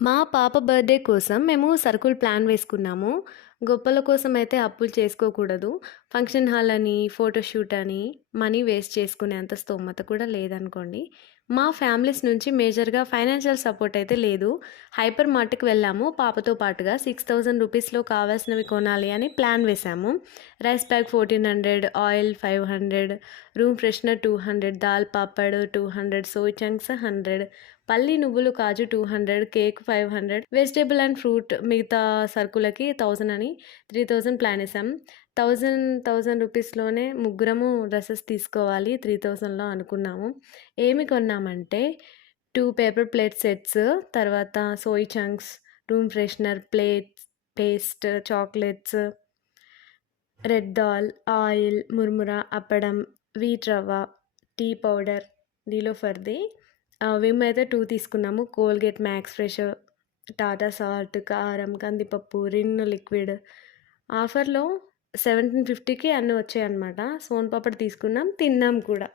మా పాప బర్త్‌డే కోసం మేము సరుకులు ప్లాన్ వేసుకున్నాము. గొప్పల కోసం అయితే అప్పులు చేసుకోకూడదు. ఫంక్షన్ హాల్ అని, ఫోటోషూట్ అని మనీ వేస్ట్ చేసుకునేంత స్తోమత కూడా లేదనుకోండి. మా ఫ్యామిలీస్ నుంచి మేజర్‌గా ఫైనాన్షియల్ సపోర్ట్ అయితే లేదు. హైపర్ మార్ట్‌కి వెళ్ళాము పాపతో పాటుగా. 6000 రూపీస్‌లో కావాల్సినవి కొనాలి అని ప్లాన్ వేశాము. Rice bag 1400, oil 500, room freshener 200, దాల్ పాపడ్ 200, సోయ్ చంక్స్ 100, పల్లి నువ్వులు కాజు 200, కేక్ 500, వెజిటేబుల్ అండ్ ఫ్రూట్ మిగతా సరుకులకి 1000 అని 3000 ప్లాన్ వేసాం. 1000 రూపీస్‌లోనే ముగ్గురము డ్రెసెస్ తీసుకోవాలి 3000లో అనుకున్నాము. ఏమి కొన్నామంటే 2 పేపర్ ప్లేట్ సెట్స్, తర్వాత soy chunks, room freshener, plates, paste, chocolates, red దాల్, ఆయిల్, మురుమురా, అప్పడం, వీట్ రవ్వ, టీ పౌడర్, నీలోఫర్‌ది. విమ్ అయితే 2 తీసుకున్నాము. Colgate max fresh, Tata salt, కారం, కందిపప్పు, రిన్ లిక్విడ్. ఆఫర్‌లో 1750కి అన్నీ వచ్చాయన్నమాట. సోన్ పాపడి తీసుకున్నాం, తిన్నాం కూడా.